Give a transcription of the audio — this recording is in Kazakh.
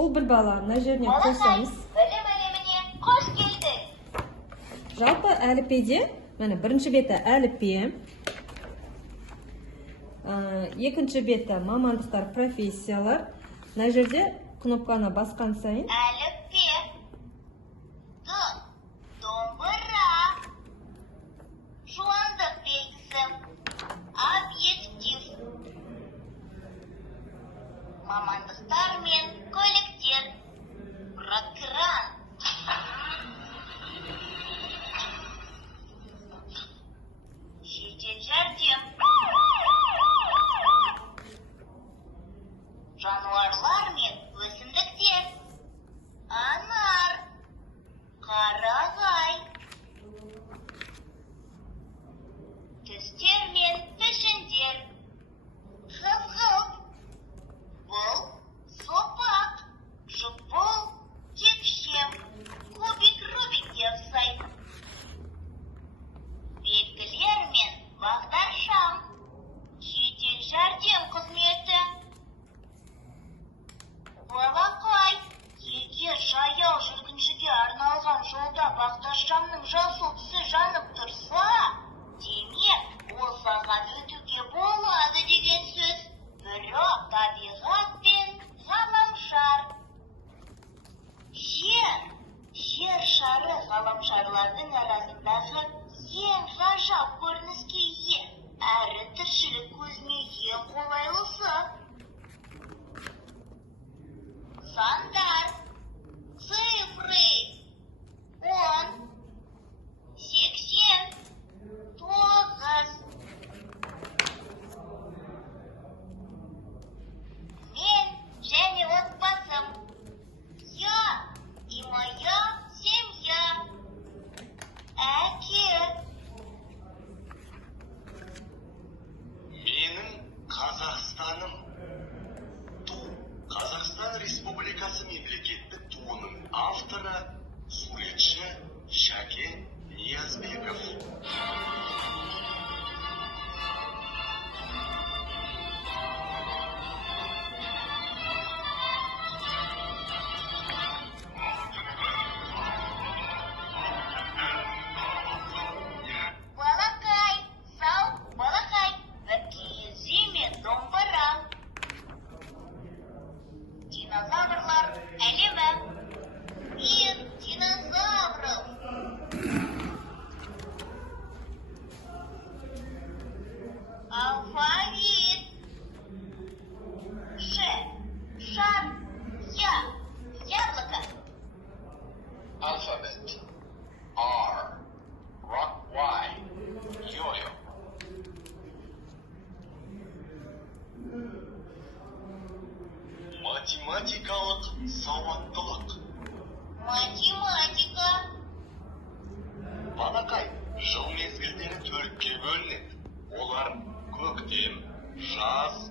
Бұл бір бала. Мына жеріне қосамыз. Білім әлеміне қош келдік. Жалпы әліппеде, міне бірінші беті әліппе, екінші беті мамандықтар, профессиялар. Мына жерде кнопканы басқан сайын Әліппе. Домбыра. Жуандық белгісі. Объектив. Мамандықтар мен көліктер. Прокран. Жедел жәрдем. Жануарлар мен өсімдіктер. Анар. Қарағай. Түстер мен пішіндер. Қызғылт. Бұл сопақ. Жұпыл. Текшем. Кубик Рубикке ұқсайды. Белгілер мен бағдаршам. Жедел жәрдем қызметі. Балақай, егер жаяу жүргіншіге арналған жолда бағдаршамның жасыл түсі жанып тұрса, демек, ол саған өтуге болады деген сөз. Бірақ табиғат пен ғаламшар. Жер шары ғаламшарлардың арасындағы ең ғажап көрініске ие, әрі тіршілік көзіне ең қолайлысы. Сандар, цифры, 10, 80, 9. Мен және отбасым. Я и моя семья. Әке. Менің Қазақстаным. Қазақстан Республикасы мемлекеттік туының авторы, суретші Шәкен Ниязбеков. Балақай, сау, балақай, бір киіз үй мен домбыра. Динозаврлар әлемі. Мир динозавров. Алфавит. Ш. Шар. Я. Яблоко. Alphabet. R. Rock Y. Yo-yo. Математикалық сауаттылық. Математика. Балақай, жыл мезгілдері 4-ке бөлінеді. Олар көктем, жаз,